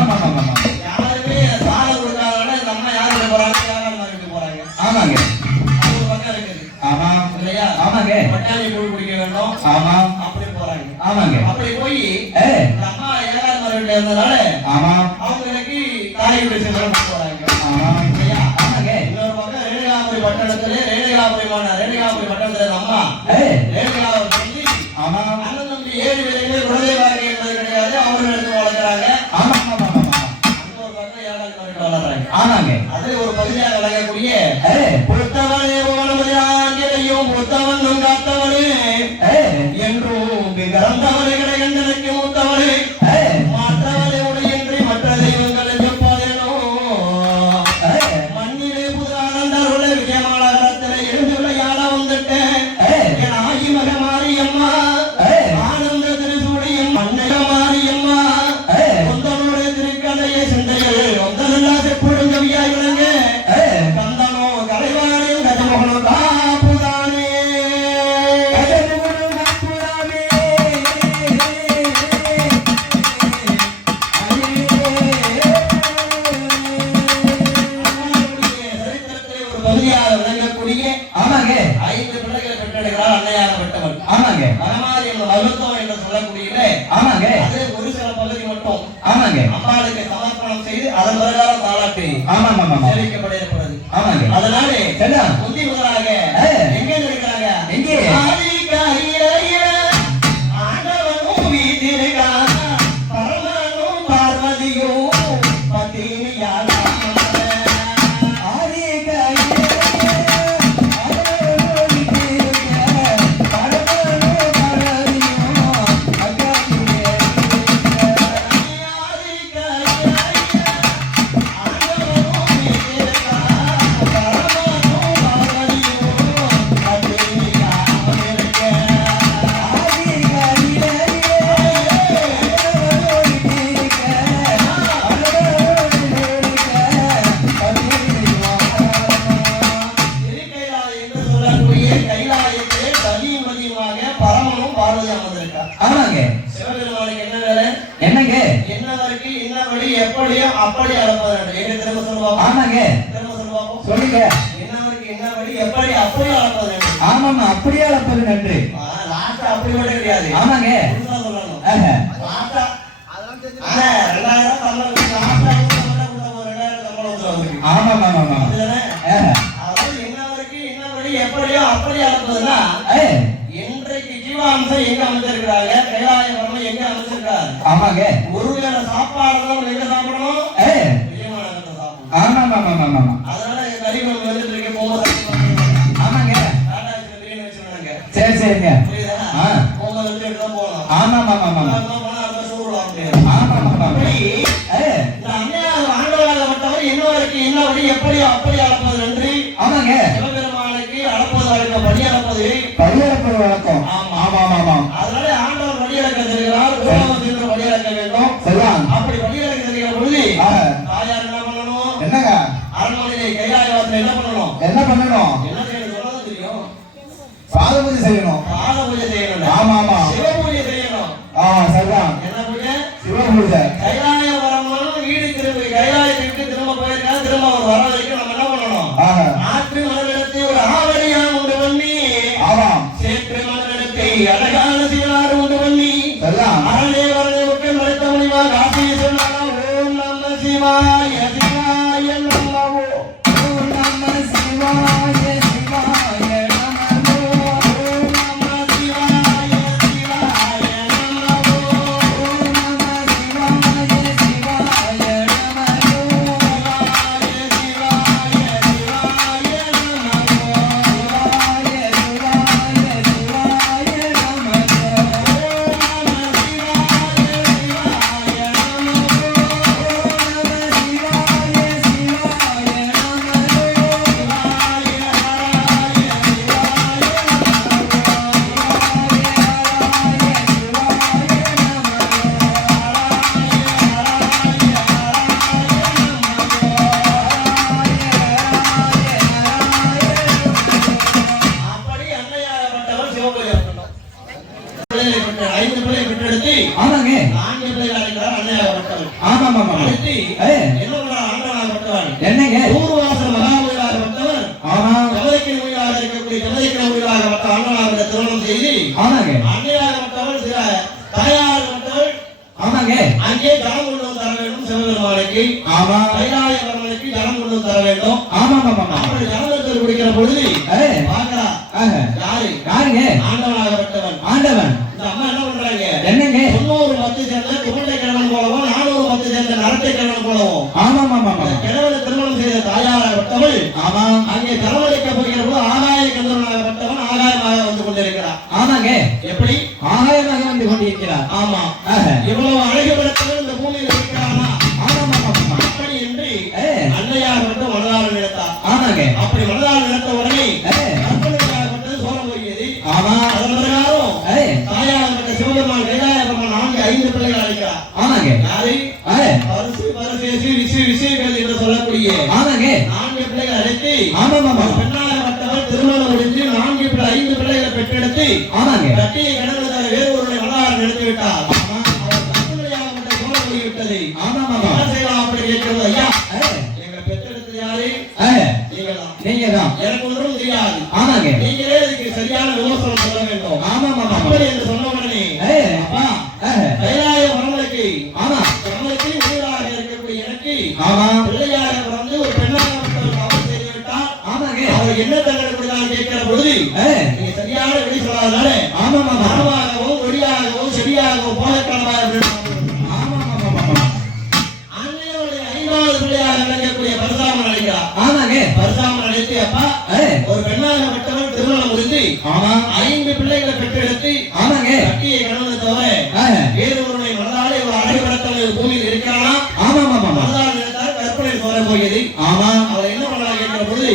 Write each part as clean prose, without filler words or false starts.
ஆமா ஆமா ஆமா. யாருமே சால கொடுக்காதனால இந்த அம்மா யார் விட்டு போறாங்க, யாராவது விட்டு போறாங்க. ஆமாங்க. அது ஒரு பக்கம் இருக்குது. ஆமா இல்லையா? ஆமாங்க. பட்டாணி கூழ் குடிக்க வேண்டும். ஆமா அப்படி போறாங்க. ஆமாங்க. அப்படி போய் இந்த அம்மா ஏழாவது மரம் வீட்டுல இருந்ததால ஆமா அவங்களுக்கு தாய் வீட்டு செல்வம் போறாங்க. ஆமா இல்லையா? ஆமாங்க. இன்னொரு பக்கம் ரேணுகாபுரி பட்டணத்துல ரேணுகாபுரி பட்டணத்துல அம்மா ரேணுகாவை சொல்லி ஆமா அண்ணன் தம்பி 7 பேருமே குலதெய்வாரி என்பது கிடையாது, அவர்களுக்கு வளர்க்குறாங்க. ஆமா ஆமா ஆமா. அந்த ஒரு பக்கம் ஏழாவது மரம் வளர்றாங்க. ஆமாங்க. அது ஒரு பகுதியாக விளங்கக்கூடிய புத்தவனே புவனமதியாங்கிலையும் புத்தவனும் காத்தவனே என்றும் பிறந்தவனே கிடைகண்டனுக்கு மூத்தவனே மாற்றவனே உடையின்றி மற்ற தெய்வங்களை எப்போதேனோ மண்ணிலே புது ஆனந்தருள விஜயமாநகரத்திலே எழுந்து விளையாட வந்துட்டேன் என் ஆகி மக மாரியம்மா ஆனந்த திருசூடியும் மன்னக மாரியம்மா சொந்தனுடைய திருக்கதையை சிந்தையில் ஒன்றெல்லாம் செப்புடும் கவியாய் விளங்க கந்தனோ கலைவானே கஜமோகனோ காப்புதானே பகுதியாக விளங்கக்கூடிய ஆமாங்க 5 பிள்ளைகளை பெற்றெடுக்கிறார் அன்னையாகப்பட்டவள். ஆமாங்க. மகமாரியம்மன் மகத்துவம் என்று சொல்லக்கூடிய ஆமாங்க. அது ஒரு சில பகுதி மட்டும் ஆமாங்க. அம்பாளுக்கு சமர்ப்பணம் செய்து அதன் பிரகாரம் தாளாட்டி ஆமா ஆமா ஆமா. சேவிக்கப்பட இருக்கிறது. ஆமாங்க. அதனாலே செல்லம் முந்தி முதலாக எங்கே இருக்கிறாங்க? எங்கே? ஆண்டவனும் வீட்டிருக்கான் பரமனும் பார்வதியும் பத்தினியான அப்படி அளப்பது எங்க திரும்ப சொல்லுவாங்க. ஆமாங்க. திரும்ப சொல்லுவாங்க. சொல்லுங்க. என்னவருக்கு என்ன வழி எப்படி அப்படி அளப்பது? ஆமாமா அப்படியே அளப்பது நன்று. லாஸ்ட் அப்படி மட்டும் கிடையாது. ஆமாங்க. புதுசா சொல்லணும். லாஸ்ட் அதெல்லாம் தெரிஞ்சு 2000 சம்பளம் லாஸ்ட் 2000 சம்பளம் வந்துரும். ஆமாமா ஆமாமா. அதுதானே? அதாவது என்னவருக்கு என்ன வழி எப்படியோ அப்படி அளப்பதுன்னா இன்றைக்கு ஜீவாம்சம் எங்க அமைச்சிருக்காங்க, கைலாய பரமன் எங்க அமைச்சிருக்காரு? ஆமாங்க. ஒருவேளை சாப்பாடு தான் எங்க சாப்பிடணும்? விஜயமாநகரத்தை சாப்பிடணும். ஆமாமா ஆமாமா. அதனால கரிமம் வந்துட்டு இருக்க போகும்போது ஆமாங்க. டாடாஸ்ல பிரியாணி வச்சிருந்தாங்க. சரி சரிங்க. புரியுதா? போகும்போது வந்துட்டு தான் போகணும். ஆமாமா ஆமாமா. போனா அந்த சூடு வர முடியாது. ஆமாமா ஆமாமா. இந்த அன்னையார் ஆண்டவராகப்பட்டவர் என்னவருக்கு என்ன வழி எப்படியோ அப்படி அளப்பது நன்றி. ஆமாங்க. சிவபெருமானுக்கு அளப்பது வழக்கம் படி அளப்பது பரியாளப்பது வழக்கம். ஆமாமா. அதனால ஆண்டவர் வழியிறக்க செல்கிறார், உலகத்தில் வழியிறக்க வேண்டும். சரிதான். அப்படி வழியிறக்க செல்கிற பொழுது தாயார் என்ன பண்ணணும்? என்னங்க? அரண்மனையிலே கைலாயவாசல் என்ன பண்ணணும்? என்ன பண்ணணும்? என்ன செய்யணும் சொன்னது தெரியும். பாத பூஜை செய்யணும். பாத பூஜை செய்யணும். ஆமாமா. சிவ பூஜை செய்யணும். சரிதான். என்ன பூஜை? சிவ பூஜை. கைலாய வரணும். வீடு திரும்பி கைலாயத்துக்கு திரும்ப போயிருக்காங்க. திரும்ப அவர் வர வரைக்கும் நம்ம என்ன பண்ணணும்? ஆற்று மணலிடத்தை ஒரு ஆவடியா உண்டு பண்ணி சேற்று மணலிடத்தை அழகான சிவனார் உண்டு பண்ணி அரணே வரனை மக்கள் மறைத்த முடிவா காசி சொன்னாலும் ஓம் நம சிவாய சிவாய நமோ ஓம் நம சிவாய சிவாய நமோ ஓம் நம சிவாய சிவாய நமோ ஓம் நம சிவாய சிவாய நமோ சிவாய சிவாய சிவாய நமோ பயன்படுத்தி என்ன பண்றான் ஆண்டவனாகப்பட்டவன் என்னங்க ஊர்வாசல் மகாமுனிவராகப்பட்டவர் ஆமா ஜமதக்கினி முனிவராக இருக்கக்கூடிய ஜமதக்கினி முனிவராகப்பட்ட ஆண்டவனாக திருமணம் செய்து ஆமாங்க அன்னையாகப்பட்டவள் சில தாயாகப்பட்டவள் ஆமாங்க அங்கே ஜலம் கொண்டு வந்து தர வேண்டும் சிவபெருமானுக்கு ஆமா கைலாய பரமனுக்கு ஜலம் கொண்டு வந்து தர வேண்டும் ஆமா ஆமா அப்படி ஜலத்தை குடிக்கிற பொழுது பாக்கிறா யாருங்க ஆண்டவனாகப்பட்டவன் ஆண்டவன் இந்த அம்மா என்ன பண்றாங்க என்னங்க 300 மத்து சேர்ந்த குமண்டை கிழவன் போலவும் 400 மத்து சேர்ந்த நரட்டை கிழவன் போலவும் ஆமா ஆமா கிழவனை திருமணம் செய்த தாயாராகப்பட்டவள் ஆமா அங்கே ஜலமளிக்க போகிற போது ஆகாய கந்தவனாகப்பட்டவன் ஆகாயமாக வந்து கொண்டிருக்கிறார் ஆமாங்க எப்படி ஆகாயமாக வந்து கொண்டிருக்கிறார் ஆமா இவ்வளவு அழகுபடுத்தவன் இந்த பூமியில் இருக்கிறானா அப்படி என்று அன்னையாகப்பட்ட மனதால் நினைத்தார் ஆமாங்க அப்படி மனதால் நினைத்த உடனே கற்பனையாகப்பட்டது சோரம் போகியது ஆமா அதன் பிரகாரம் தாயாகப்பட்ட சிவபெருமான் கைலாயபெருமான் 4-5 பிள்ளைகள் அளிக்கிறார் ஆமாங்க யாரை பரிசு பரசேசி விசேகள் என்று சொல்லக்கூடிய ஆமாங்க 4 பிள்ளைகள் அழைத்து ஆமா ஆமா பெண்ணாகப்பட்டவர் திருமணம் முடிந்து 5 பிள்ளைகளை பெற்றெடுத்து ஆமாங்க கட்டியை கடவுள் வேறு ஒருவரை மனதால் நினைத்து விட்டார் அவர் கற்பனையாகப்பட்ட சோரம் போய்விட்டது ஆமா ஆமா என்ன செய்யலாம் அப்படி கேட்கிறது ஐயா எங்களை பெற்றெடுத்தது யாரு நீங்க தான் எனக்கு ஒன்றும் தெரியாது ஆமாங்க நீங்களே இதுக்கு சரியான விமர்சனம் சொல்ல வேண்டும் ஆமா ஆமா அப்படி என்று சொன்ன உடனே அப்பா கைலாய வரமலைக்கு ஆமா நம்மளுக்கு உயிராக இருக்கக்கூடிய எனக்கு ஆமா பிள்ளையாக பிறந்து ஒரு பெண்ணாகப்பட்டவர் தவறு செய்து விட்டால் ஆமாங்க அவர் என்ன தண்டனை கொடுத்தான்னு கேட்கிற பொழுது நீங்க சரியான வெளி சொல்லாதனால ஆமா ஆமா மரமாகவும் வெடியாகவும் செடியாகவும் போலக்கானமாக அன்னையோடைய 5வது பிள்ளையாக விளங்கக்கூடிய பரசுராமன் அழைக்கிறார் ஆமாங்க பரசுராமன் அழைத்து அப்பா ஒரு பெண்ணாகப்பட்டவன் திருமணம் முடிந்து ஆமா 5 பிள்ளைகளை பெற்றெடுத்து ஆமாங்க கட்டியை கணவனை தவிர வேறு ஒருவனை மனதாலே ஒரு அடைபடத்தவன் பூமியில் இருக்கிறானா ஆமா ஆமா மனதால் நினைத்தால் கற்பனை சோர போகிறது ஆமா அவரை என்ன பண்ணலாம் கேட்கிற பொழுது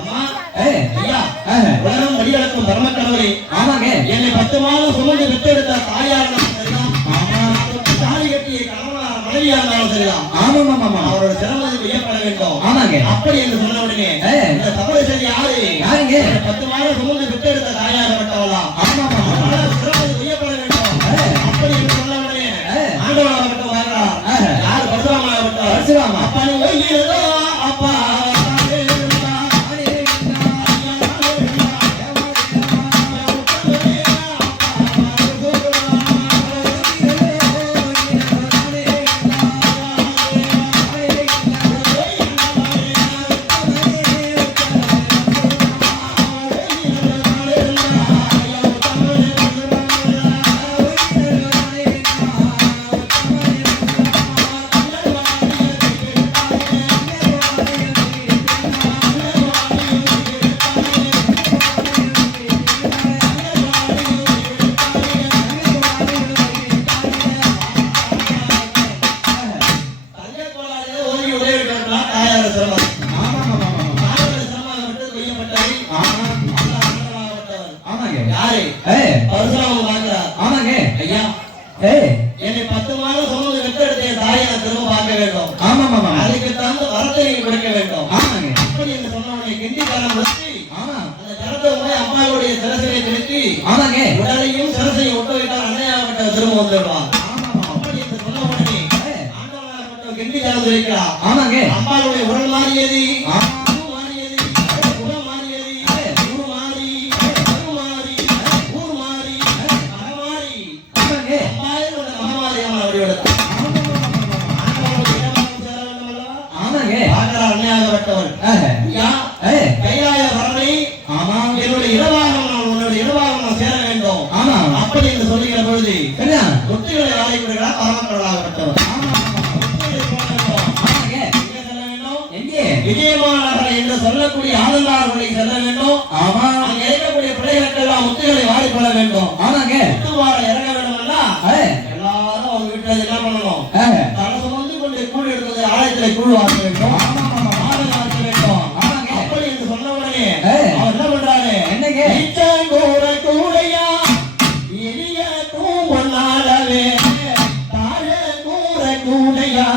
அம்மா ஐயா உலகம் வழியளக்கும் பரமக்கடவுளே ஆமாங்க என்னை 10 மாதம் சுமந்து பெற்றெடுத்த தாயார் சரிதான் தாலி கட்டிய கணவனார் மனைவியா இருந்தாலும் சரிதான் ஆமா ஆமா அவரோட சிரமத்தை செய்யப்பட வேண்டும் ஆமாங்க அப்படி என்று சொன்ன உடனே இந்த தவறு சரி யாருங்க 10 மாதம் சுமந்து பெற்றெடுத்த தாயாகப்பட்டவளா ஆமா ஆமா சிரமத்தை செய்யப்பட வேண்டும் அப்படி என்று சொன்ன உடனே ஆண்டவனாகப்பட்ட வாங்கிறார் யார் பரசுராமனாகப்பட்ட அப்பா நீ வைக்கிறதோ அப்பா என்னை 10 மாதம் சுமந்து பெற்றெடுத்த என் தாயை நான் திரும்ப பார்க்க வேண்டும். அதுக்கு தகுந்த வரத்தை நீங்க கொடுக்க வேண்டும். அப்படி என்று சொன்னவனை கிண்டிக்காரன் முடிச்சு அந்த ஜலத்தை போய் அம்மாவுடைய சிரசிலை திருத்தி உடலையும் சிரசையும் ஒட்ட வைத்தால் அன்னையாகப்பட்ட திரும்ப வந்துடுவான். அப்படி என்று சொன்ன உடனே ஆண்டவனாகப்பட்ட கிண்டிக்காரன் இருக்கிறார். அம்மாவுடைய உடல் மாறியது, கைலாய வரலை என்னுடைய இரவாகம் உன்னுடைய இரவாகம் நான் சேர வேண்டும். அப்படி என்று சொல்லுகிற பொழுது முத்துகளை ஆலை விடுகிறார் பரமக்கடவுளாகப்பட்டவர். விஜயமாநகர் என்று சொல்லக்கூடிய ஆனந்தார்களை செல்ல வேண்டும். அங்க இருக்கக்கூடிய பிள்ளைகளுக்கெல்லாம் முத்துகளை வாரிக்கொள்ள வேண்டும். முத்துவார இறங்க வேண்டும்னா எல்லாரும் அவங்க வீட்டுல என்ன பண்ணணும், தலை சுமந்து கொண்டு கூழ் எடுத்தது ஆலயத்திலே கூழ் வாங்க வேண்டும், ஆடல் வாங்க வேண்டும். அப்படி என்று சொன்ன உடனே அவர் என்ன பண்றாரு, கூற கூடையா எளிய தூவனாலவே தாழ கூற கூடையா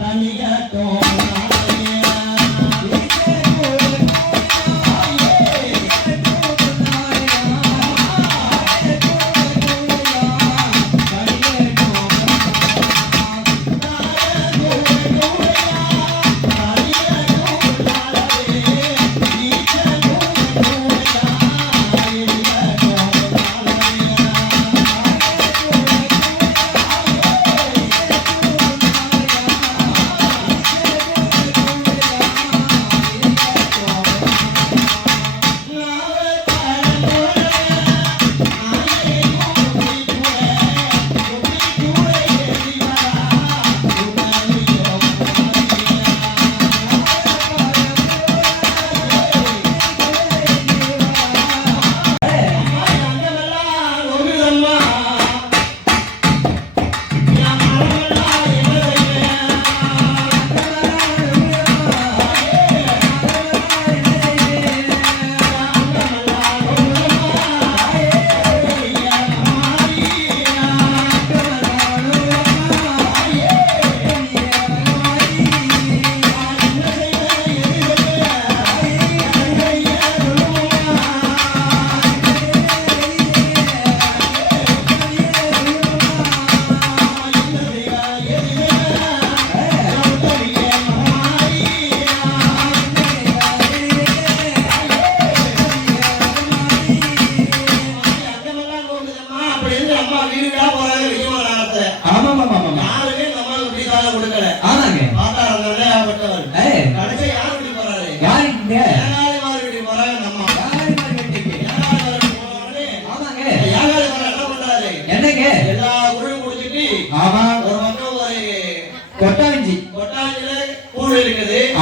தனியட்டும் கூற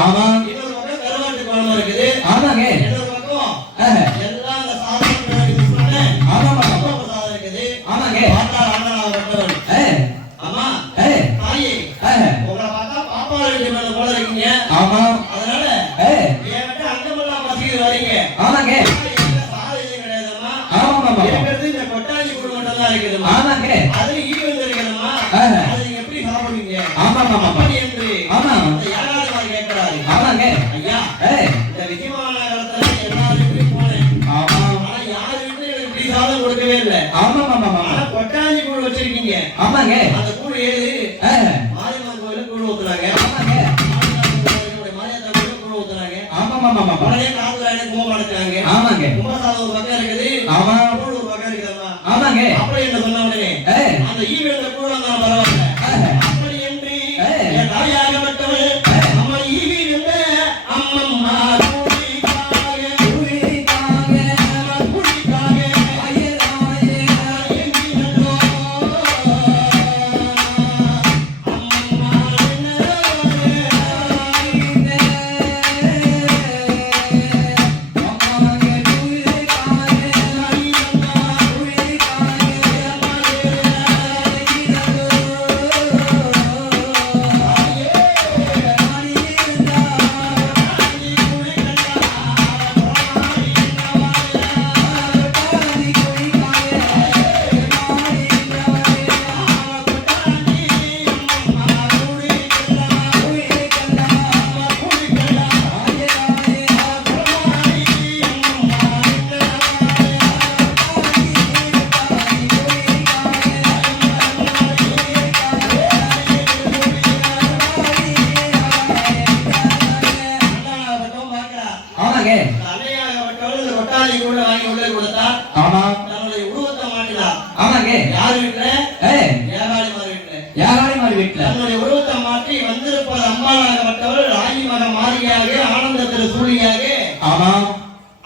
ஆமா. இன்னொரு பக்கம் கருவாட்டு குழம்பு இருக்குது. ஆமாங்க. இன்னொரு பக்கம் ஆஹா. எல்லாம் அந்த சாதம் சொன்னே. ஆமாமா. சாதம் இருக்குது. ஆமாங்க. பார்த்தா ஆண்டவன் அம்மா தாயே உங்களை பார்த்தா பாப்பா வீட்டு மேல போல இருக்கீங்க. ஆமா. அதனால என்கிட்ட அங்கமெல்லாம் பசிக்குது வரீங்க. ஆமாங்க. சாதம் எதுவும் கிடையாதும்மா. ஆமாமா. இருக்கிறது இந்த கொட்டாஞ்சி கூழ் மட்டும் தான் இருக்குதும்மா. ஆமாங்க. அதுல ஈ வந்து இருக்குதும்மா. அது நீங்க எப்படி சாப்பிடுவீங்க? ஆமாமா. அப்படி என்று ஆமா. யாராவது கேட்கிறாரு. ஆமாங்க. ஐயா இந்த விஜயமான காலத்துல எல்லாரும் வீட்டுக்கு போனேன். ஆமா. ஆனா யாரு வீட்டுல எனக்கு இப்படி சாதம் கொடுக்கவே இல்லை. ஆமாமா. ஆனா கொட்டாஞ்சி கூழ் வச்சிருக்கீங்க. ஆமாங்க. அந்த கூழ் ஏது மாரியம்மன் கோயில கூழ் ஊத்துறாங்க. ஆமாங்க. மாரியாத்தா கோயில கூழ் ஊத்துறாங்க. ஆமாமாமா. உடனே காதுல கும்பம் அடைச்சாங்க. ஆமாங்க. கும்பசாதம் ஒரு பக்கம் இருக்குது. ஆமா. கூழ் ஒரு பக்கம் இருக்குதா. ஆமாங்க. அப்படி என்ன சொன்ன உடனே அந்த ஈவில கூழ் வந்தா பரவாயில்ல. அப்படி என்று என் தாயாகப்பட்டவள் நம்ம ஈவி இருந்த அம்மம்மா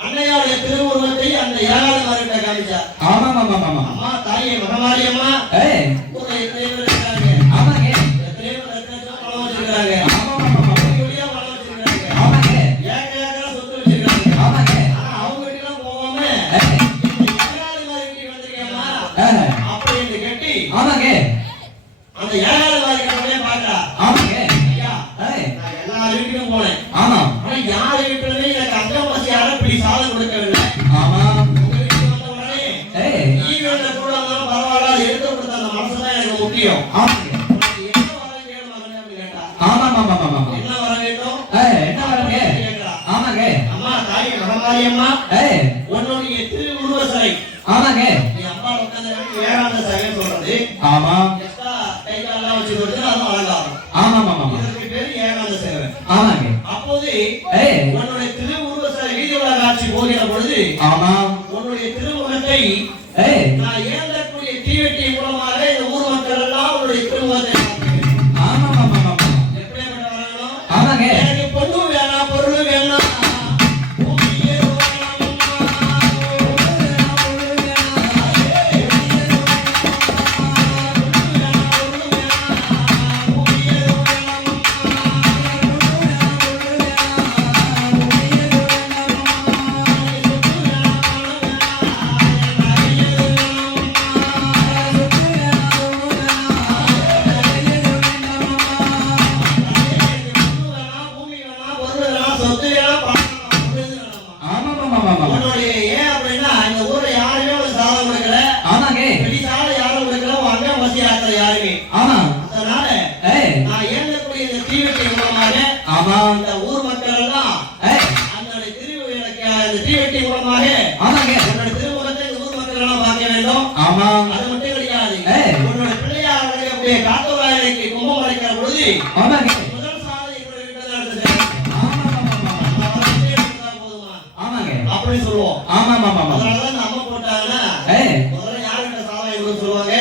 அன்னையாருடைய திருவுருவத்தை அந்த ஏகால மாறிட்ட காமிச்சார். அம்மா தாயே மகமாரியம்மா ஊர்ல எத்தனை பேர் இருக்காங்க. எத்தனை பேர் லட்சம் பணம் வச்சிருக்காங்க. கோடியா பணம் வச்சிருக்காங்க. ஏக்கரா சொத்து வச்சிருக்காங்க. ஆனா அவங்க வீட்டுல போகாம ஏகால மாறிட்டு வந்திருக்கேம்மா அப்படின்னு கேட்டி அந்த ஏகால மாறிட்டவனே பாக்குறா. ஐயா நான் எல்லா வீட்டுக்கும் போனேன். ஆனா யார் வீட்டுலயுமே எனக்கு அங்கம் பசியார இப்படி சாதம் கொடுக்கவில்லை. உங்க வீட்டுக்கு வந்த உடனே ஈவில கூட இருந்தாலும் பரவாயில்ல எடுத்து கொடுத்த அந்த மனசுதான் எனக்கு முக்கியம். என்ன வர வேணும் மகனே அப்படின்னு கேட்டா. என்ன வர வேண்டும்? கேட்கிறா. அம்மா தாய் மகமாரியம்மா உன்னுடைய திருவுருவ சிலை. நீ அம்மா உட்கார்ந்த ஏகாந்த சிலைன்னு சொல்றது. எக்ஸ்ட்ரா கை காலெல்லாம் வச்சு கொடுத்து அது அலங்காரம். இதற்கு பேரு ஏகாந்த சேவை. அப்போது உன்னுடைய திருவுருவ சிலை வீதி உலக காட்சி போகிற பொழுது உன்னுடைய திருமுகத்தை நான் ஏந்தக்கூடிய தீவெட்டி மூலமாக இந்த ஊர் மக்கள் எல்லாம் உன்னுடைய திருமுகத்தை எப்படிப்பட்ட வரணும்? எனக்கு பொண்ணு வேணாம், பொருள் வேணாம். ஊர் மக்கள் எல்லாம் அந்த தீவெட்டி மூலமாக திருமுகத்தை ஊர் மக்கள் எல்லாம் பார்க்க வேண்டும். அது மட்டும் கிடையாது. உன்னோட பிள்ளையாருடைய காத்தோராயனுக்கு கும்பம் அடைக்கிற பொழுது முதல் சாதனை அப்படி சொல்லுவோம். அதனாலதான் நம்ம போட்டாங்கன்னா முதல்ல யாருக்கிட்ட சாதனை சொல்லுவாங்க.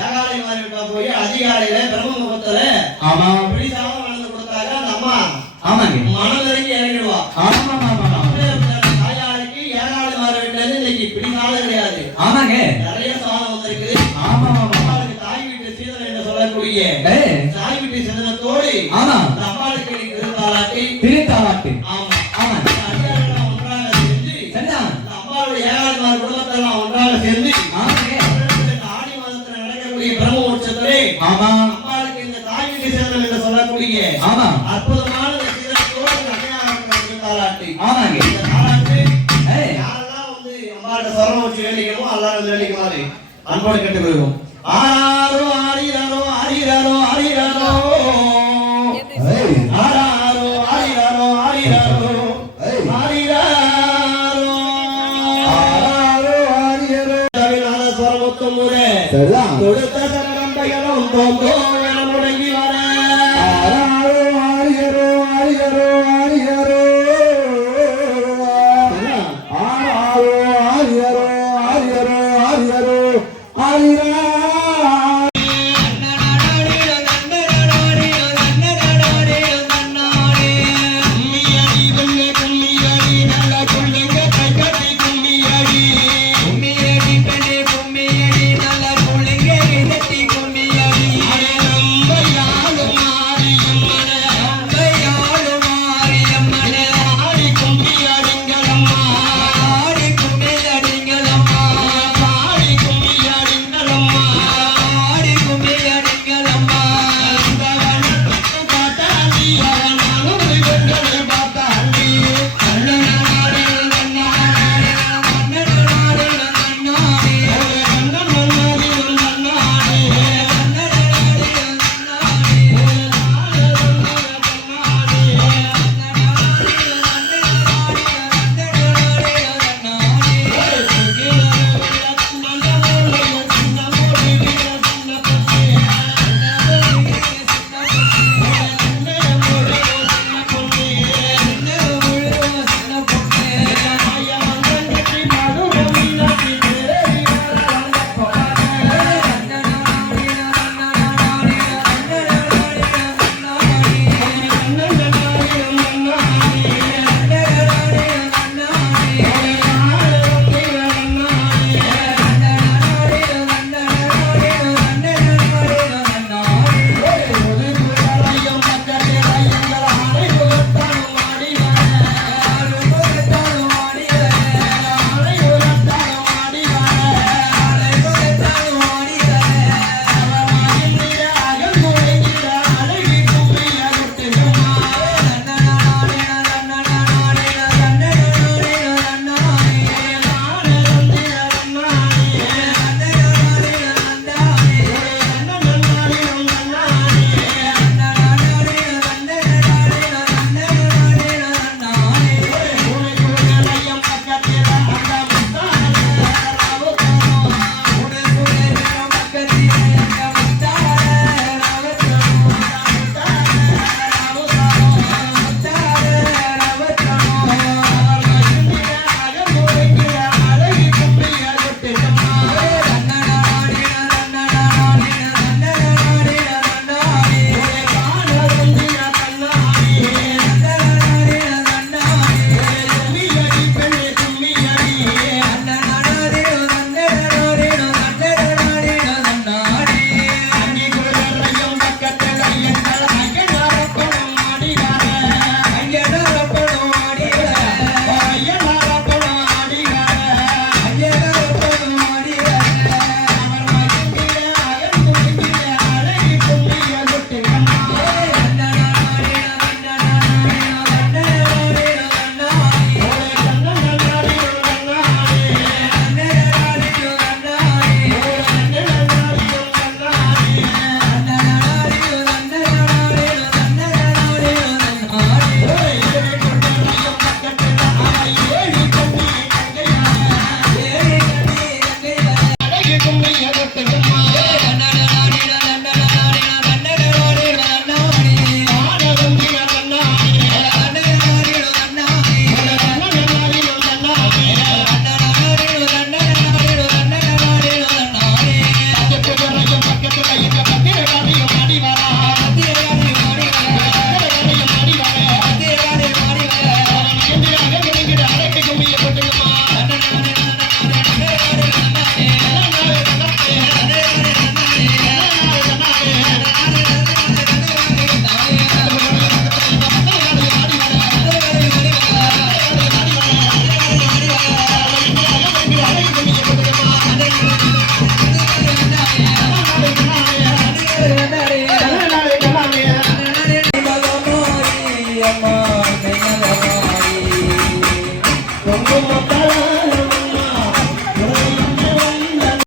ஏகாலை மாறி விட்டா போய் அதிகாலையில பிரம்ம முகத்துல இப்படி சாதனை வளர்ந்து கொடுத்தாங்க. அந்த அம்மா மனம் நெருங்கி இறங்கிடுவா. தாயாருக்கு ஏகாலை மாறி விட்டது இன்னைக்கு இப்படி சாதனை கிடையாது. நிறைய சாதனை வந்திருக்குது. தாய் வீட்டு சீதனை என்று சொல்லக்கூடிய தாய் வீட்டு சீதனத்தோடு அந்த அம்மாளுக்கு திருத்தாளாட்டி பாட்டு ஆமா ஆமா அடியாரெல்லாம் ஒன்றாக சேர்ந்து சரிதான் இந்த அம்பாளுடைய ஏகாதிமார் குடும்பத்தெல்லாம் ஒன்றாக சேர்ந்து ஆமாங்க இந்த ஆடி மாதத்துல நடக்கக்கூடிய பிரம்ம உற்சவத்திலே ஆமா அம்பாளுக்கு இந்த தாய்க்கு சேதனம் என்று சொல்லக்கூடிய ஆமா அற்புதமான இந்த சிறப்போடு அடையாளம் தாளாட்டி ஆமாங்க இந்த தாளாட்டு ஏய் யாரெல்லாம் வந்து அம்பாளுடைய சொரணம் வச்சு வேண்டிக்கணுமோ எல்லாரும் வேண்டிக்குமாறு அன்போடு கேட்டுக்கொள்வோம் ஆரோ ஆரிரோ ஆரிரோ ஆரிரோ ஏய் ஆராரோ ஆரிரோ ஆரிரோ ஏய் ஆரிரோ ஆரோ ஆரியரோ தமிழ்நாடு ஸ்வரமுத்தும் முறை சரிதான் கொடுத்த சரணம் பையனும் தோந்தோ